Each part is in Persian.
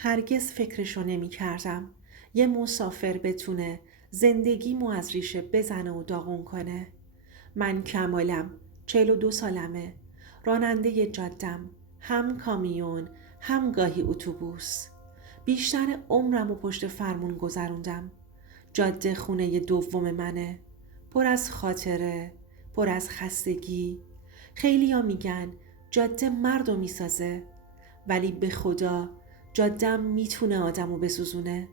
هرگز فکرشو نمی کردم یه مسافر بتونه زندگیمو از ریشه بزنه و داغون کنه. من کمالم، 42 سالمه، راننده جادم، هم کامیون هم گاهی اتوبوس. بیشتر عمرم و پشت فرمون گذروندم. جاده خونه دوم منه، پر از خاطره، پر از خستگی. خیلیا میگن جاده مردو میسازه، ولی به خدا جادم میتونه آدمو بسوزونه.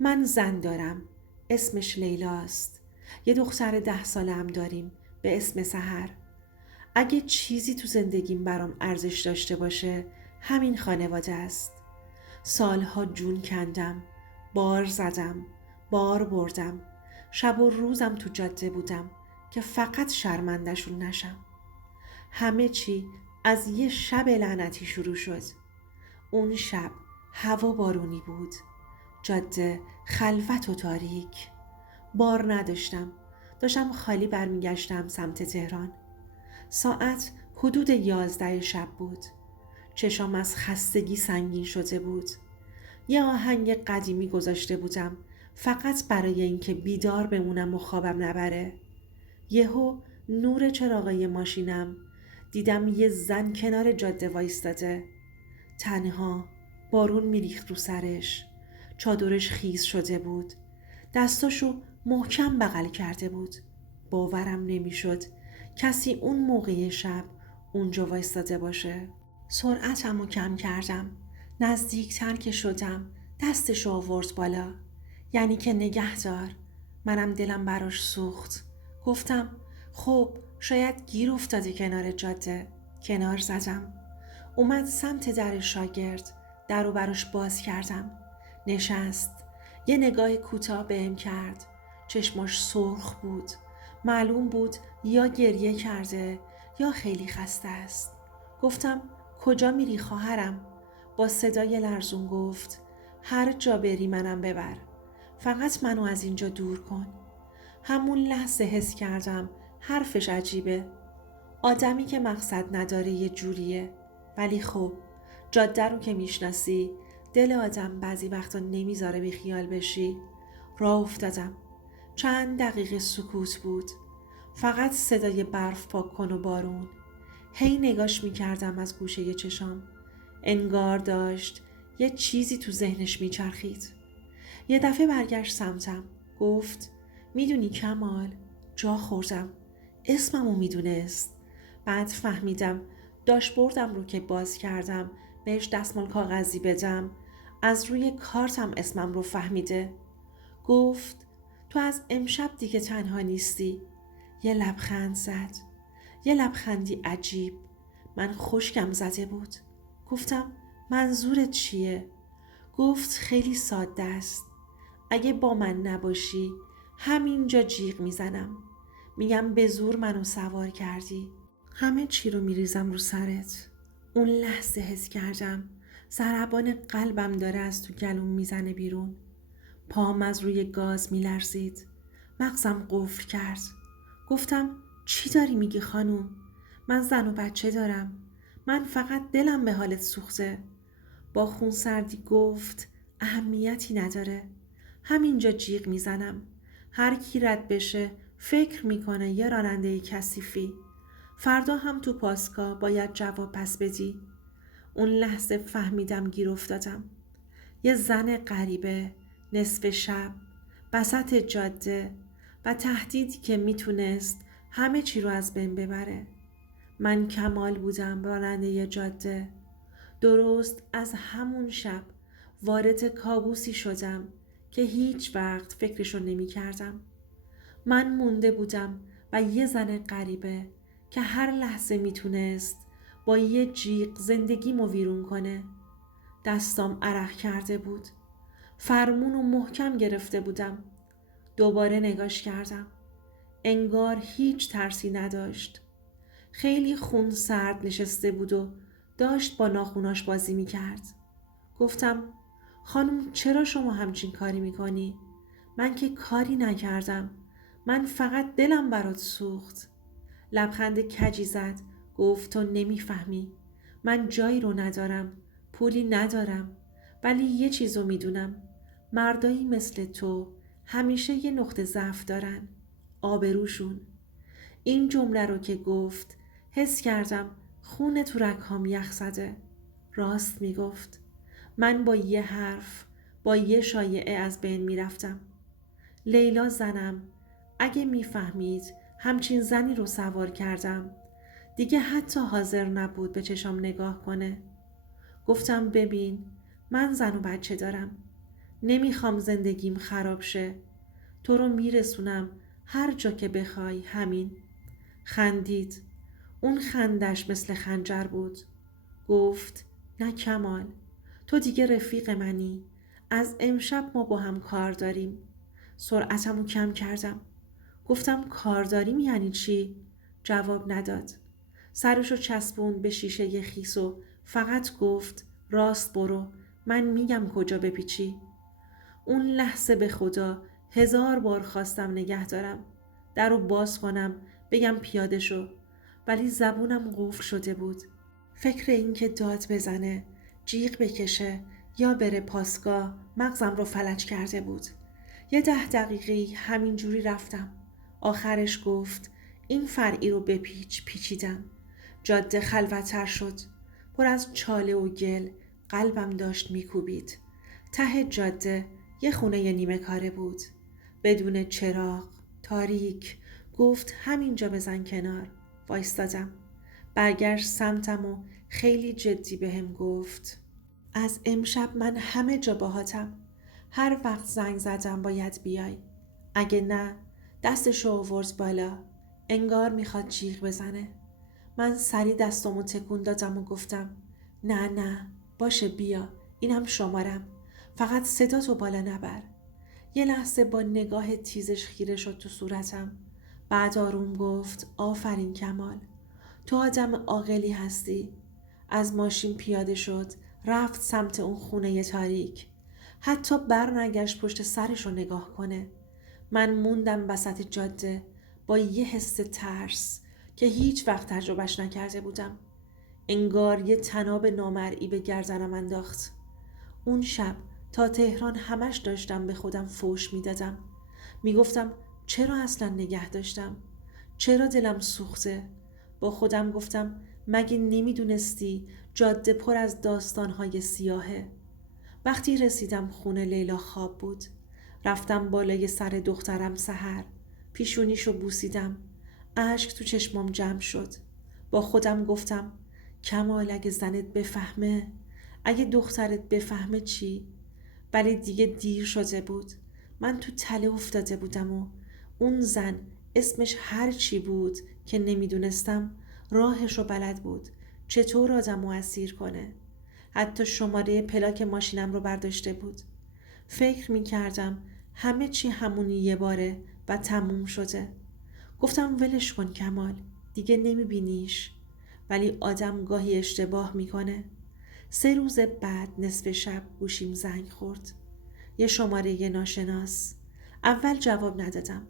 من زن دارم، اسمش لیلاست. یه دختر 10 ساله هم داریم به اسم سحر. اگه چیزی تو زندگیم برام ارزش داشته باشه همین خانواده است. سالها جون کندم، بار زدم، بار بردم. شب و روزم تو جاده بودم که فقط شرمنده‌شون نشم. همه چی از یه شب لعنتی شروع شد. اون شب هوا بارونی بود، جاده خلوت و تاریک. بار نداشتم، داشتم خالی برمیگشتم سمت تهران. ساعت حدود 11 شب بود. چشام از خستگی سنگین شده بود. یه آهنگ قدیمی گذاشته بودم فقط برای اینکه بیدار بمونم و خوابم نبره. یهو نور چراغای ماشینم دیدم یه زن کنار جاده وایستاده، تنها، بارون میریخت رو سرش. چادرش خیس شده بود، دستاشو محکم بغل کرده بود. باورم نمیشد کسی اون موقع شب اونجا وایستاده باشه. سرعتمو کم کردم. نزدیکتر که شدم دستشو آورد بالا، یعنی که نگه دار. منم دلم براش سوخت. گفتم خب شاید گیر افتادی کنار جاده. کنار زدم. اومد سمت در شاگرد. در رو براش باز کردم. نشست. یه نگاه کوتاه بهم کرد. چشماش سرخ بود. معلوم بود یا گریه کرده یا خیلی خسته است. گفتم کجا میری خواهرم؟ با صدای لرزون گفت هر جا بری منم ببر، فقط منو از اینجا دور کن. همون لحظه حس کردم حرفش عجیبه. آدمی که مقصد نداره یه جوریه، ولی خب جاده رو که میشناسی دل آدم بعضی وقتا نمیذاره بی خیال بشی. راه افتادم. چند دقیقه سکوت بود، فقط صدای برف پاک کن و بارون. هی نگاش میکردم از گوشه چشام. انگار داشت یه چیزی تو ذهنش میچرخید. یه دفعه برگشت سمتم. گفت میدونی کمال، جا خوردم. اسممو میدونست. بعد فهمیدم داشبوردم رو که باز کردم بهش دستمال کاغذی بدم، از روی کارتم اسمم رو فهمیده. گفت تو از امشب دیگه تنها نیستی. یه لبخند زد، یه لبخندی عجیب. من خشکم زده بود. گفتم منظورت چیه؟ گفت خیلی ساده است. اگه با من نباشی همینجا جیغ میزنم، میگم به زور منو سوار کردی، همه چی رو میریزم رو سرت. اون لحظه حس کردم ضربان قلبم داره از تو گلوم میزنه بیرون. پام از روی گاز میلرزید. مغزم قفل کرد. گفتم چی داری میگی خانوم؟ من زن و بچه دارم. من فقط دلم به حالت سوخته. با خونسردی گفت اهمیتی نداره. همینجا جیغ میزنم. هر کی رد بشه فکر میکنه یه راننده کثیفی. فردا هم تو پاسکا باید جواب پس بدی. اون لحظه فهمیدم گیر افتادم. یه زن غریبه، نصف شب، وسط جاده و تهدیدی که میتونست همه چی رو از بین ببره. من کمال بودم راننده جاده. درست از همون شب وارد کابوسی شدم که هیچ وقت فکرشو نمی کردم. من مونده بودم و یه زن غریبه که هر لحظه میتونست با یه جیغ زندگیمو ویرون کنه. دستام عرق کرده بود. فرمونو محکم گرفته بودم. دوباره نگاش کردم. انگار هیچ ترسی نداشت. خیلی خون سرد نشسته بود و داشت با ناخوناش بازی میکرد. گفتم خانم چرا شما همچین کاری میکنی؟ من که کاری نکردم. من فقط دلم برات سوخت. لبخند کجی زد. گفت تو نمیفهمی. من جایی رو ندارم. پولی ندارم. ولی یه چیزو میدونم، مردایی مثل تو همیشه یه نقطه ضعف دارن، آبروشون. این جمله رو که گفت حس کردم خون تو رگ‌هام یخ زده. راست میگفت. من با یه حرف، با یه شایعه از بین میرفتم. لیلا زنم، اگه میفهمید همچین زنی رو سوار کردم دیگه حتی حاضر نبود به چشام نگاه کنه. گفتم ببین، من زن و بچه دارم، نمیخوام زندگیم خراب شه، تو رو میرسونم هر جا که بخوای، همین. خندید. اون خندش مثل خنجر بود. گفت نه کمال، تو دیگه رفیق منی، از امشب ما با هم کار داریم. سرعتمو کم کردم. گفتم کار داریم یعنی چی؟ جواب نداد. سرشو چسبوند به شیشه خیس و فقط گفت راست برو، من میگم کجا بپیچی. اون لحظه به خدا 1000 بار خواستم نگه دارم، درو باز کنم، بگم پیاده شو، ولی زبونم قفل شده بود. فکر این که داد بزنه، جیغ بکشه یا بره پاسگاه مغزم رو فلج کرده بود. یه 10 دقیقه همینجوری رفتم. آخرش گفت این فرعی رو بپیچ. پیچیدم. جاده خلوت‌تر شد. پر از چاله و گل. قلبم داشت میکوبید. ته جاده یه خونه نیمه کاره بود. بدون چراغ. تاریک. گفت همینجا بزن کنار. وایستادم. برگشت سمتم و خیلی جدی بهم گفت از امشب من همه جا باهاتم. هر وقت زنگ زدم باید بیای. اگه نه، دستشو آورد بالا. انگار میخواد جیغ بزنه. من سری دستمو تکون دادم و گفتم نه نه، باشه بیا، اینم شمارم. فقط صداتو بالا نبر. یه لحظه با نگاه تیزش خیره شد تو صورتم. بعد آروم گفت آفرین کمال، تو آدم عاقلی هستی. از ماشین پیاده شد، رفت سمت اون خونه تاریک. حتی بر نگشت پشت سرش رو نگاه کنه. من موندم وسط جاده با یه حس ترس که هیچ وقت تجربهش نکرده بودم. انگار یه طناب نامرئی به گردنم انداخت. اون شب تا تهران همش داشتم به خودم فوش میدادم. میگفتم چرا اصلا نگه داشتم؟ چرا دلم سوخته؟ با خودم گفتم مگه نمیدونستی جاده پر از داستانهای سیاهه؟ وقتی رسیدم خونه لیلا خواب بود. رفتم بالای سر دخترم سحر. پیشونیشو بوسیدم. اشک تو چشمام جمع شد. با خودم گفتم کمال اگه زنت بفهمه، اگه دخترت بفهمه چی؟ ولی دیگه دیر شده بود. من تو تله افتاده بودم و اون زن اسمش هر چی بود که نمیدونستم راهشو بلد بود چطور آدمو اسیر کنه. حتی شماره پلاک ماشینم رو برداشته بود. فکر میکردم همه چی همونی یه باره و تموم شده. گفتم ولش کن کمال، دیگه نمیبینیش. ولی آدم گاهی اشتباه میکنه. 3 روز بعد نصف شب گوشیم زنگ خورد. یه شماره ناشناس. اول جواب ندادم.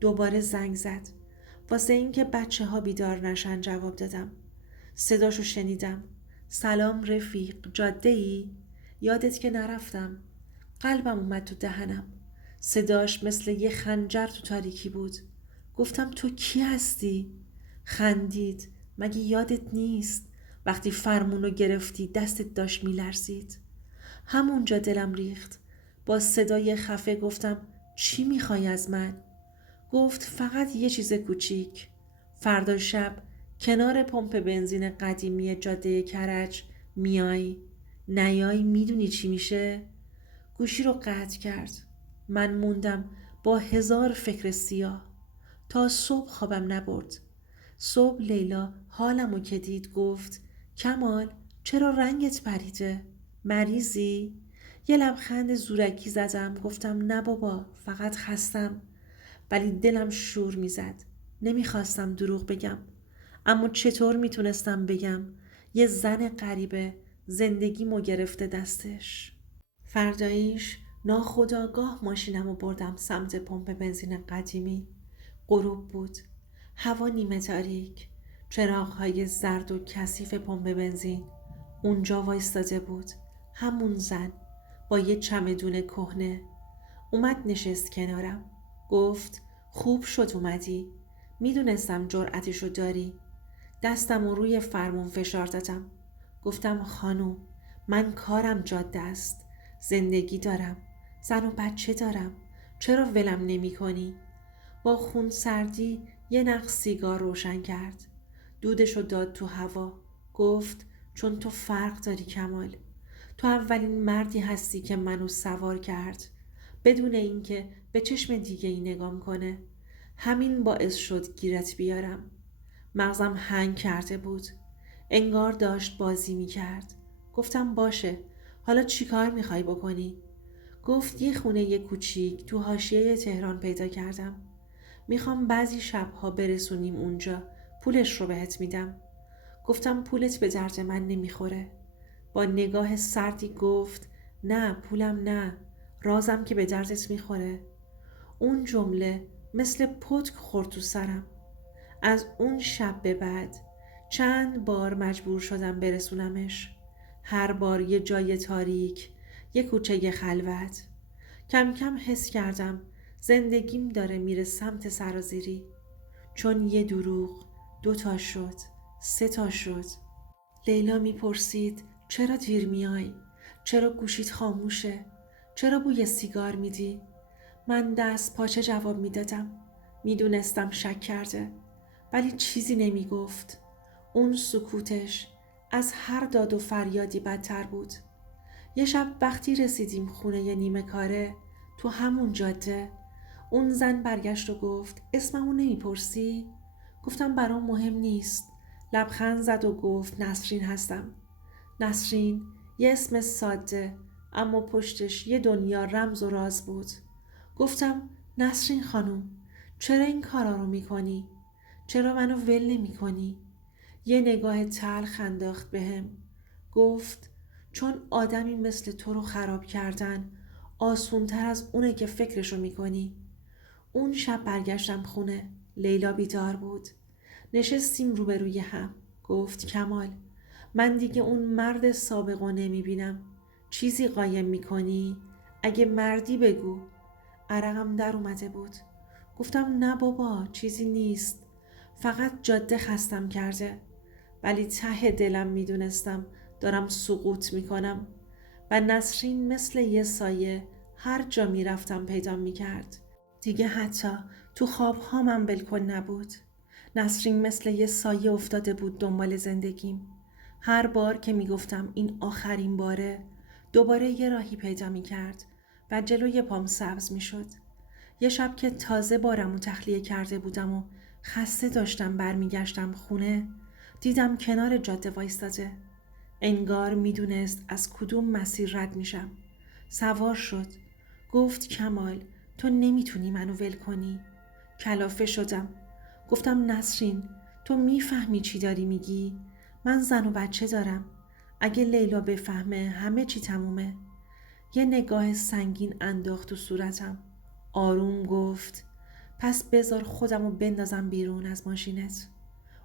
دوباره زنگ زد. واسه این که بچه ها بیدار نشن جواب دادم. صداشو شنیدم. سلام رفیق، جاده ای؟ یادت که نرفتم. قلبم اومد تو دهنم. صداش مثل یه خنجر تو تاریکی بود. گفتم تو کی هستی؟ خندید. مگه یادت نیست وقتی فرمونو گرفتی دستت داشت میلرزید؟ همونجا دلم ریخت. با صدای خفه گفتم چی میخوای از من؟ گفت فقط یه چیز کوچیک. فردا شب کنار پمپ بنزین قدیمی جاده کرج میای؟ نیای میدونی چی میشه؟ گوشی رو قطع کرد. من موندم با 1000 فکر سیاه. تا صبح خوابم نبرد. صبح لیلا حالمو که دید گفت کمال چرا رنگت پریده؟ مریضی؟ یه لبخند زورکی زدم. گفتم نه بابا، فقط خستم. ولی دلم شور میزد. نمیخواستم دروغ بگم. اما چطور میتونستم بگم یه زن غریبه زندگیمو گرفته دستش؟ فرداییش ناخودآگاه ماشینمو بردم سمت پمپ بنزین قدیمی. غروب بود. هوا نیمه تاریک. چراغ‌های زرد و کثیف پمپ بنزین. اونجا وایستاده بود همون زن با یه چمدون کهنه. اومد نشست کنارم. گفت خوب شد اومدی. میدونستم جرأتشو داری. دستم رو روی فرمون فشار دادم. گفتم خانوم، من کارم جاده است. زندگی دارم. زن و بچه دارم. چرا ولم نمی کنی؟ با خون سردی یه نخ سیگار روشن کرد. دودشو داد تو هوا. گفت چون تو فرق داری کمال. تو اولین مردی هستی که منو سوار کرد بدون اینکه به چشم دیگه ای نگام کنه. همین باعث شد گیرت بیارم. مغزم هنگ کرده بود. انگار داشت بازی می کرد. گفتم باشه، حالا چی کار می خوای بکنی؟ گفت یه خونه کوچیک تو حاشیه تهران پیدا کردم. میخوام بعضی شبها برسونیم اونجا. پولش رو بهت میدم. گفتم پولت به درد من نمیخوره. با نگاه سردی گفت نه پولم نه، رازم که به دردت میخوره. اون جمله مثل پتک خورد تو سرم. از اون شب به بعد چند بار مجبور شدم برسونمش. هر بار یه جای تاریک، یه کوچه خلوت. کم کم حس کردم زندگیم داره میره سمت سرازیری. چون یه دروغ 2 تا شد، 3 تا شد. لیلا میپرسید چرا دیر میای؟ چرا گوشیت خاموشه؟ چرا بوی سیگار میدی؟ من دست پاچه جواب میدادم. میدونستم شک کرده ولی چیزی نمیگفت. اون سکوتش از هر داد و فریادی بدتر بود. یه شب وقتی رسیدیم خونه نیمه کاره تو همون جاده، اون زن برگشت و گفت اسممو نمیپرسی؟ گفتم برام مهم نیست. لبخند زد و گفت نسرین هستم. نسرین یه اسم ساده اما پشتش یه دنیا رمز و راز بود. گفتم نسرین خانم، چرا این کارا رو میکنی؟ چرا منو ول نمی کنی؟ یه نگاه تلخ انداخت بهم. گفت چون آدمی مثل تو رو خراب کردن آسونتر از اونه که فکرشو میکنی. اون شب برگشتم خونه. لیلا بیدار بود. نشستیم روبروی هم. گفت کمال، من دیگه اون مرد سابقو نمیبینم. چیزی قایم میکنی؟ اگه مردی بگو. عرقم در اومده بود. گفتم نه بابا چیزی نیست. فقط جاده خستم کرده. ولی ته دلم میدونستم دارم سقوط میکنم و نسرین مثل یه سایه هر جا میرفتم پیدا میکرد. دیگه حتی تو خوابهام هم ولکن نبود. نسرین مثل یه سایه افتاده بود دنبال زندگیم. هر بار که میگفتم این آخرین باره، دوباره یه راهی پیدا میکرد و جلوی پام سبز میشد. یه شب که تازه بارمو تخلیه کرده بودم و خسته داشتم برمیگشتم خونه، دیدم کنار جاده وایستاده. انگار میدونست از کدوم مسیر رد میشم. سوار شد. گفت کمال، تو نمیتونی منو ول کنی. کلافه شدم. گفتم نسرین، تو میفهمی چی داری میگی؟ من زن و بچه دارم. اگه لیلا بفهمه همه چی تمومه. یه نگاه سنگین انداخت تو صورتم. آروم گفت پس بذار خودمو بندازم بیرون از ماشینت.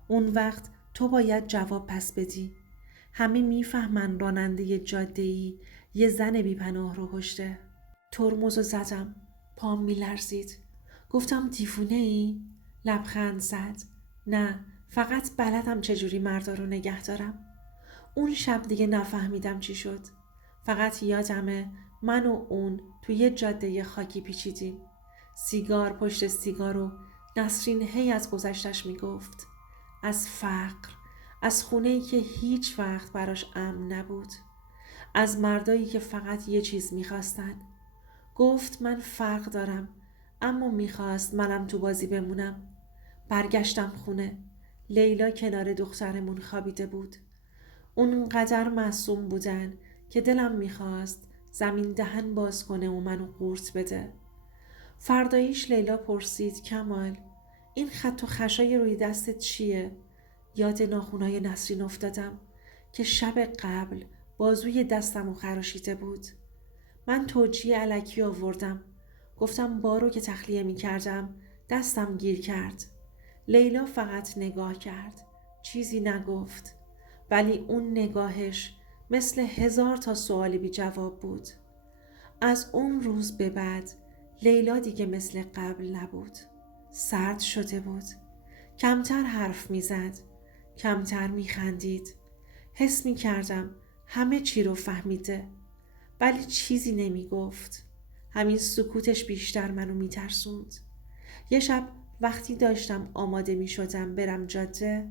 اون وقت تو باید جواب پس بدی. همه میفهمن راننده جاده‌ای یه زن بی‌پناه رو کشته. ترمزو زدم. پام میلرزید. گفتم دیوونه ای؟ لبخند زد. نه، فقط بلدم چجوری مردا رو نگه دارم. اون شب دیگه نفهمیدم چی شد. فقط یادمه من و اون توی یه جاده خاکی پیچیدیم. سیگار پشت سیگار و نسرین هی از گذشتش میگفت. از فقر، از خونه‌ای که هیچ وقت براش امن نبود. از مردایی که فقط یه چیز میخواستن. گفت من فرق دارم اما میخواست منم تو بازی بمونم. برگشتم خونه. لیلا کنار دخترمون خوابیده بود. اونقدر معصوم بودن که دلم میخواست زمین دهن باز کنه و منو قورت بده. فرداییش لیلا پرسید کمال، این خط و خشای روی دستت چیه؟ یاد ناخونای نسرین افتادم که شب قبل بازوی دستمو خراشیده بود. من توجیه الکی آوردم. گفتم بارو که تخلیه می کردم دستم گیر کرد. لیلا فقط نگاه کرد. چیزی نگفت. ولی اون نگاهش مثل 1000 تا سوال بی جواب بود. از اون روز به بعد لیلا دیگه مثل قبل نبود. سرد شده بود. کمتر حرف میزد. کمتر میخندید. حس میکردم همه چی رو فهمیده. ولی چیزی نمیگفت. همین سکوتش بیشتر منو میترسوند. یه شب وقتی داشتم آماده میشدم برم جاده،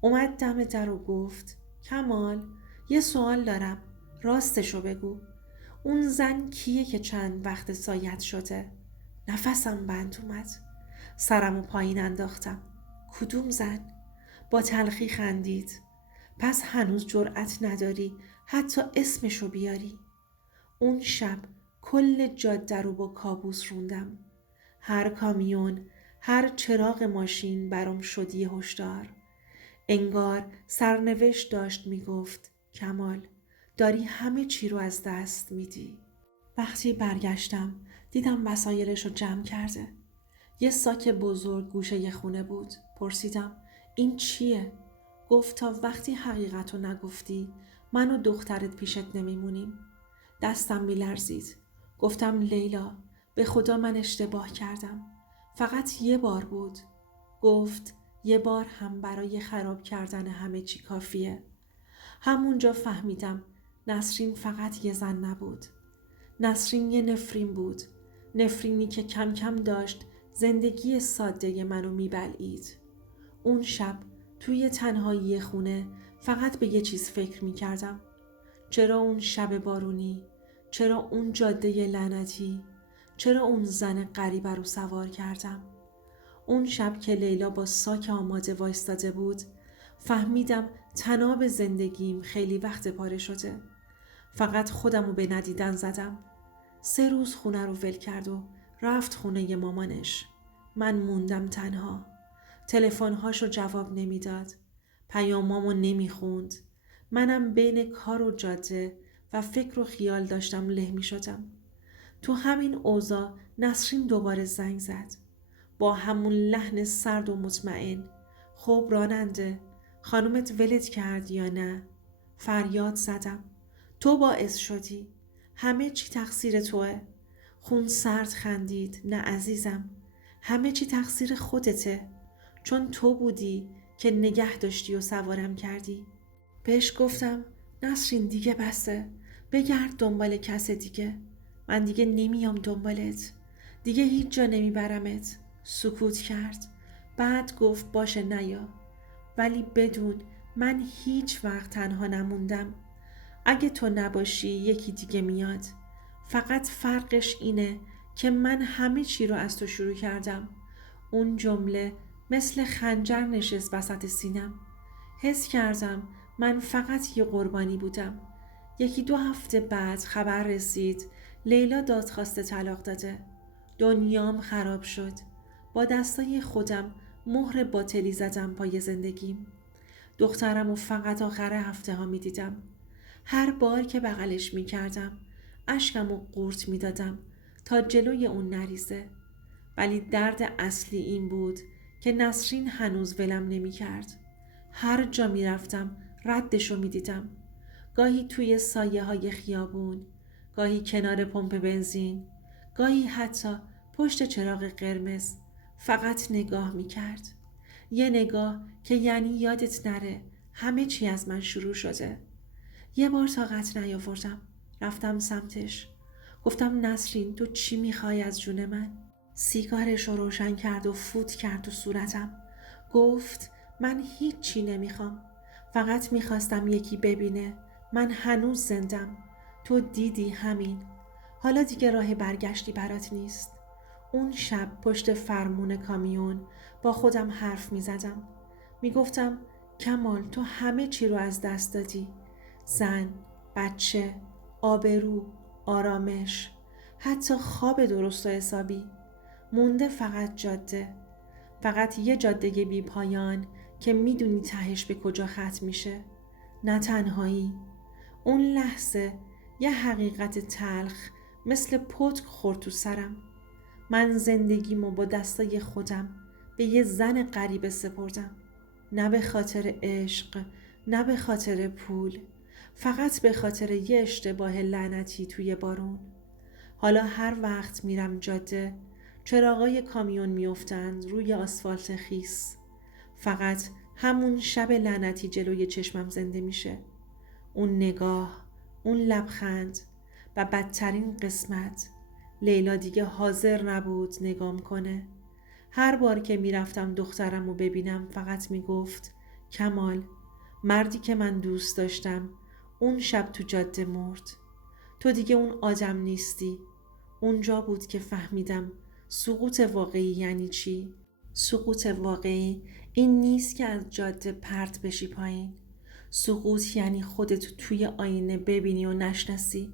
اومد دم در و گفت کمال، یه سوال دارم، راستشو بگو. اون زن کیه که چند وقت سایت شده؟ نفسم بند اومد. سرمو پایین انداختم. کدوم زن؟ با تلخی خندید. پس هنوز جرأت نداری حتی اسمشو بیاری؟ اون شب کل جاده رو با کابوس روندم. هر کامیون، هر چراغ ماشین برام شد یه هشدار. انگار سرنوشت داشت میگفت کمال، داری همه چی رو از دست میدی. وقتی برگشتم دیدم وسایلش رو جمع کرده. یه ساک بزرگ گوشه یه خونه بود. پرسیدم این چیه؟ گفت تا وقتی حقیقت رو نگفتی من و دخترت پیشت نمیمونیم. دستم میلرزید. گفتم لیلا، به خدا من اشتباه کردم. فقط یه بار بود. گفت یه بار هم برای خراب کردن همه چی کافیه. همونجا فهمیدم نسرین فقط یه زن نبود. نسرین یه نفرین بود. نفرینی که کم کم داشت زندگی ساده منو میبلعید. اون شب توی تنهایی خونه فقط به یه چیز فکر میکردم. چرا اون شب بارونی؟ چرا اون جاده لعنتی؟ چرا اون زن غریبه رو سوار کردم؟ اون شب که لیلا با ساک آماده وایستاده بود فهمیدم تناب زندگیم خیلی وقت پاره شده. فقط خودم رو به ندیدن زدم. 3 روز خونه رو ول کرد و رفت خونه مامانش. من موندم تنها. تلفن‌هاشو جواب نمیداد. پیامامو نمیخوند. منم بین کار و جاده و فکر و خیال داشتم له می شدم. تو همین اوضاع نسرین دوباره زنگ زد. با همون لحن سرد و مطمئن. خب راننده، خانومت ولت کرد یا نه؟ فریاد زدم. تو باعث شدی. همه چی تقصیر توه. خون سرد خندید. نه عزیزم. همه چی تقصیر خودته. چون تو بودی که نگه داشتی و سوارم کردی. بهش گفتم نسرین دیگه بسه. بگرد دنبال کس دیگه. من دیگه نمیام دنبالت. دیگه هیچ جا نمیبرمت. سکوت کرد. بعد گفت باشه نیا. ولی بدون من هیچ وقت تنها نموندم. اگه تو نباشی یکی دیگه میاد. فقط فرقش اینه که من همه چی رو از تو شروع کردم. اون جمله مثل خنجر نشست وسط سینم. حس کردم من فقط یه قربانی بودم. 1-2 هفته بعد خبر رسید لیلا دادخواست طلاق داده. دنیام خراب شد. با دستای خودم مهر باطلی زدم پای زندگیم. دخترم رو فقط آخر هفته ها می دیدم. هر بار که بغلش می کردم اشکم رو قورت می دادم تا جلوی اون نریزه. ولی درد اصلی این بود که نسرین هنوز ولم نمی کرد. هر جا می رفتم ردشو می دیدم. گاهی توی سایه های خیابون، گاهی کنار پمپ بنزین، گاهی حتی پشت چراغ قرمز. فقط نگاه می کرد. یه نگاه که یعنی یادت نره همه چی از من شروع شده. یه بار طاقت نیاوردم. رفتم سمتش. گفتم نسرین تو چی میخوای از جون من؟ سیگارش رو روشن کرد و فوت کرد تو صورتم. گفت من هیچی نمیخوام. فقط میخواستم یکی ببینه من هنوز زندم. تو دیدی همین. حالا دیگه راه برگشتی برات نیست. اون شب پشت فرمون کامیون با خودم حرف میزدم. میگفتم کمال تو همه چی رو از دست دادی. زن، بچه، آبرو، آرامش، حتی خواب درست و حسابی. مونده فقط جاده. فقط یه جاده بی پایان که میدونی تهش به کجا ختم میشه. نه تنهایی. اون لحظه یه حقیقت تلخ مثل پتک خورد تو سرم. من زندگیمو با دستای خودم به یه زن غریبه سپردم. نه به خاطر عشق، نه به خاطر پول. فقط به خاطر یه اشتباه لعنتی توی بارون. حالا هر وقت میرم جاده چراغای کامیون میافتند روی آسفالت خیس. فقط همون شب لعنتی جلوی چشمم زنده میشه. اون نگاه، اون لبخند و بدترین قسمت، لیلا دیگه حاضر نبود نگام کنه. هر بار که میرفتم دخترم رو ببینم فقط میگفت کمال، مردی که من دوست داشتم اون شب تو جاده مرد. تو دیگه اون آدم نیستی. اونجا بود که فهمیدم سقوط واقعی یعنی چی. سقوط واقعی این نیست که از جاده پرت بشی پایین. سقوط یعنی خودت توی آینه ببینی و نشناسی.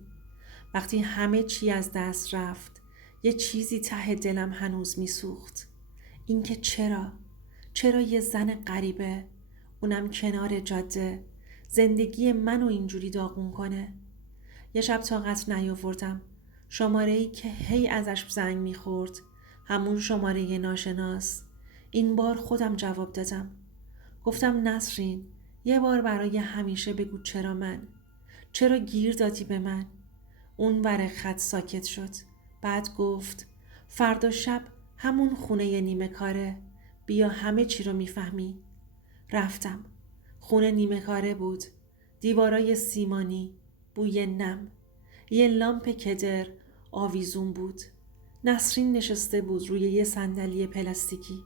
وقتی همه چی از دست رفت یه چیزی ته دلم هنوز میسوخت. اینکه چرا یه زن غریبه، اونم کنار جاده، زندگی منو اینجوری داغون کنه. یه شب طاقت نیاوردم. شماره‌ای که هی ازش زنگ میخورد، همون شماره ناشناس، این بار خودم جواب دادم. گفتم نسرین، یه بار برای همیشه بگو چرا من؟ چرا گیر دادی به من؟ اون ور خط ساکت شد. بعد گفت فردا شب همون خونه نیمه کاره، بیا همه چی رو میفهمی. رفتم. خونه نیمه کاره بود. دیوارای سیمانی، بوی نم، یه لامپ کدر آویزون بود. نسرین نشسته بود روی یه صندلی پلاستیکی.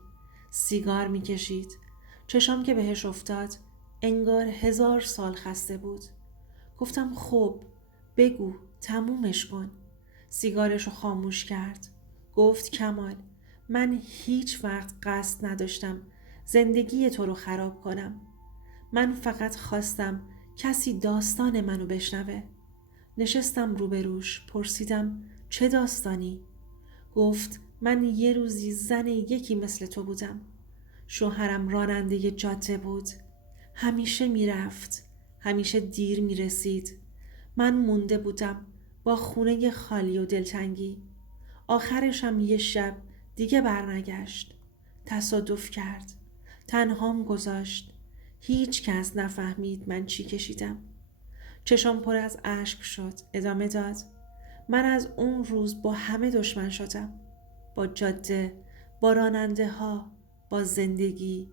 سیگار میکشید. چشام که بهش افتاد انگار 1000 سال خسته بود. گفتم خب بگو، تمومش کن. سیگارش رو خاموش کرد. گفت کمال، من هیچ وقت قصد نداشتم زندگی تو رو خراب کنم. من فقط خواستم کسی داستان منو بشنوه. نشستم روبروش، پرسیدم چه داستانی؟ گفت من یه روزی زن یکی مثل تو بودم. شوهرم راننده جاده بود. همیشه میرفت، همیشه دیر میرسید. من مونده بودم با خونه خالی و دلتنگی. آخرشم یه شب دیگه برنگشت. تصادف کرد. تنهام گذاشت. هیچ کس نفهمید من چی کشیدم. چشام پر از اشک شد. ادامه داد. من از اون روز با همه دشمن شدم. با جاده، با راننده ها، با زندگی.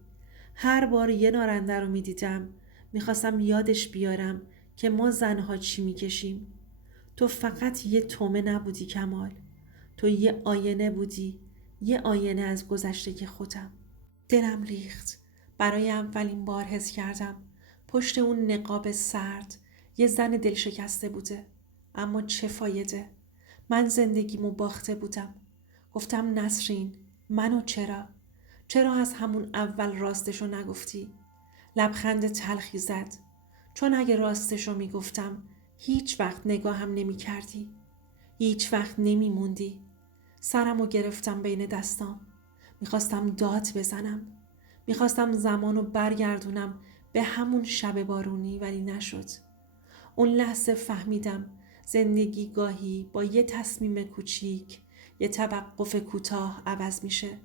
هر بار یه نارنده رو می دیدم میخواستم یادش بیارم که ما زنها چی میکشیم. تو فقط یه تومه نبودی کمال. تو یه آینه بودی. یه آینه از گذشته خودم. دلم ریخت. برای اولین بار حس کردم پشت اون نقاب سرد یه زن دل شکسته بوده. اما چه فایده؟ من زندگیمو باخته بودم. گفتم نسرین، منو چرا از همون اول راستشو نگفتی؟ لبخند تلخی زد. چون اگه راستشو میگفتم هیچ وقت نگاهم نمی کردی. هیچ وقت نمی موندی. سرمو گرفتم بین دستام. میخواستم داد بزنم. میخواستم زمانو برگردونم به همون شب بارونی، ولی نشد. اون لحظه فهمیدم زندگی گاهی با یه تصمیم کوچیک، یه توقف کوتاه عوض میشه.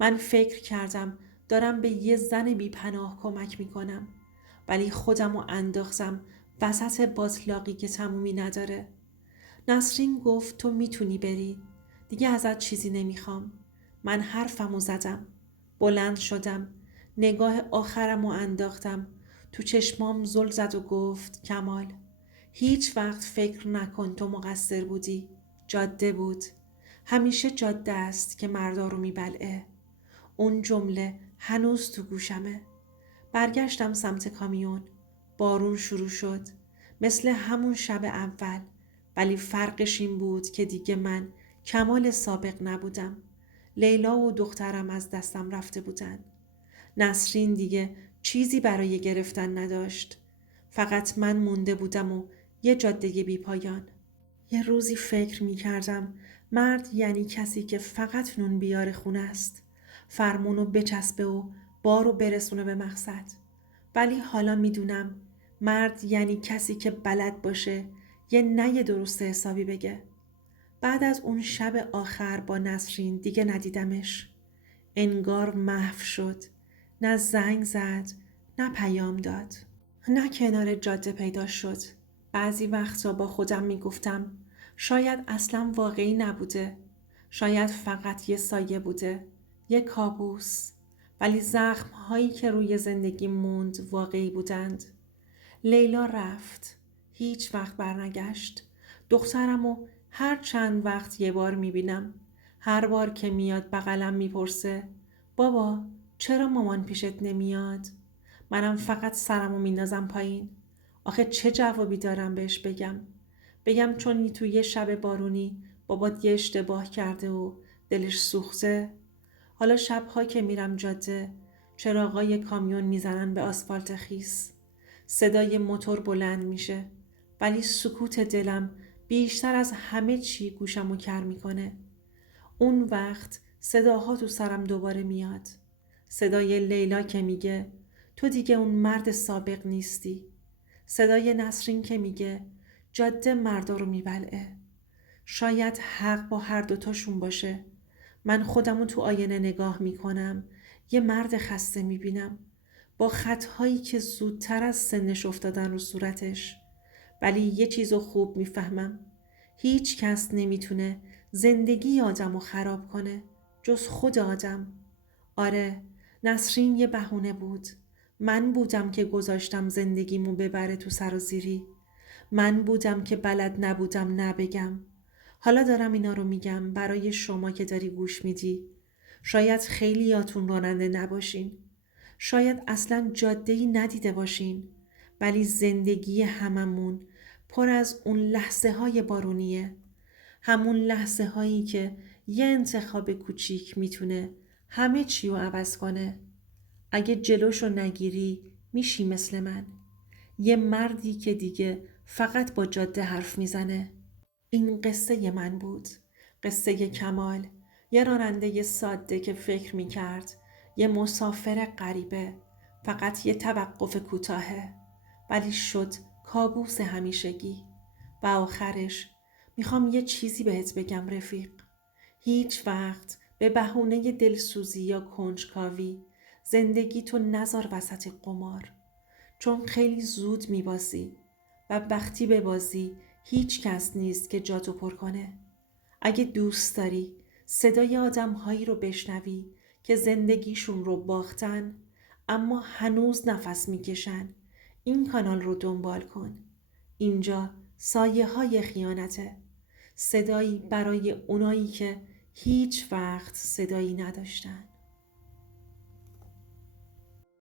من فکر کردم دارم به یه زن بی پناه کمک میکنم، ولی خودمو انداختم وسط باطلاقی که تمومی نداره. نسرین گفت تو میتونی بری. دیگه ازت چیزی نمیخوام. من حرفمو زدم. بلند شدم. نگاه آخرمو انداختم. تو چشمام زل زد و گفت کمال، هیچ وقت فکر نکن تو مقصر بودی. جاده بود. همیشه جاده است که مردا رو میبلعه. اون جمله هنوز تو گوشمه. برگشتم سمت کامیون. بارون شروع شد. مثل همون شب اول. ولی فرقش این بود که دیگه من کمال سابق نبودم. لیلا و دخترم از دستم رفته بودن. نسرین دیگه چیزی برای گرفتن نداشت. فقط من مونده بودم و یه جاده بی پایان. یه روزی فکر می کردم مرد یعنی کسی که فقط نون بیار خونه است. فرمونو بچسبه و بارو برسونه به مقصد. ولی حالا می دونم مرد یعنی کسی که بلد باشه یه نه درست حسابی بگه. بعد از اون شب آخر با نسرین دیگه ندیدمش. انگار محو شد. نه زنگ زد، نه پیام داد، نه کنار جاده پیدا شد. بعضی وقتا با خودم میگفتم شاید اصلا واقعی نبوده. شاید فقط یه سایه بوده. یه کابوس. ولی زخم‌هایی که روی زندگی موند واقعی بودند. لیلا رفت. هیچ وقت برنگشت. دخترمو هر چند وقت یه بار میبینم. هر بار که میاد بغلم میپرسه بابا چرا مامان پیشت نمیاد؟ منم فقط سرمو میندازم پایین. آخه چه جوابی دارم بهش بگم؟ بگم چون توی یه شب بارونی بابات یه اشتباه کرده و دلش سوخته؟ حالا شبها که میرم جاده چراغای کامیون میزنن به آسفالت خیس. صدای موتور بلند میشه ولی سکوت دلم بیشتر از همه چی گوشمو کر میکنه. اون وقت صداها تو سرم دوباره میاد. صدای لیلا که میگه تو دیگه اون مرد سابق نیستی. صدای نسرین که میگه جاده مردا رو میبلعه. شاید حق با هر دوتاشون باشه. من خودمو تو آینه نگاه میکنم. یه مرد خسته میبینم. با خطهایی که زودتر از سنش افتادن رو صورتش. ولی یه چیزو خوب میفهمم. هیچ کس نمیتونه زندگی آدمو خراب کنه جز خود آدم. آره، نسرین یه بهونه بود. من بودم که گذاشتم زندگیمو ببره تو سرازیری. من بودم که بلد نبودم نبگم. حالا دارم اینا رو میگم برای شما که داری گوش میدی. شاید خیلیاتون راننده نباشین. شاید اصلا جاده‌ای ندیده باشین. ولی زندگی هممون پر از اون لحظه های بارونیه. همون لحظه هایی که یه انتخاب کوچیک میتونه همه چی رو عوض کنه. اگه جلوشو نگیری میشی مثل من. یه مردی که دیگه فقط با جاده حرف میزنه. این قصه من بود. قصه کمال. یه راننده ساده که فکر میکرد یه مسافر غریبه فقط یه توقف کوتاهه. ولی شد کابوس همیشگی. و آخرش میخوام یه چیزی بهت بگم رفیق. هیچ وقت به بهونه دلسوزی یا کنجکاوی زندگی تو نذار وسط قمار. چون خیلی زود میبازی و وقتی ببازی هیچ کس نیست که جاتو پر کنه. اگه دوست داری صدای آدم‌هایی رو بشنوی که زندگیشون رو باختن اما هنوز نفس میکشن، این کانال رو دنبال کن. اینجا سایه های خیانته. صدایی برای اونایی که هیچ وقت صدایی نداشتن.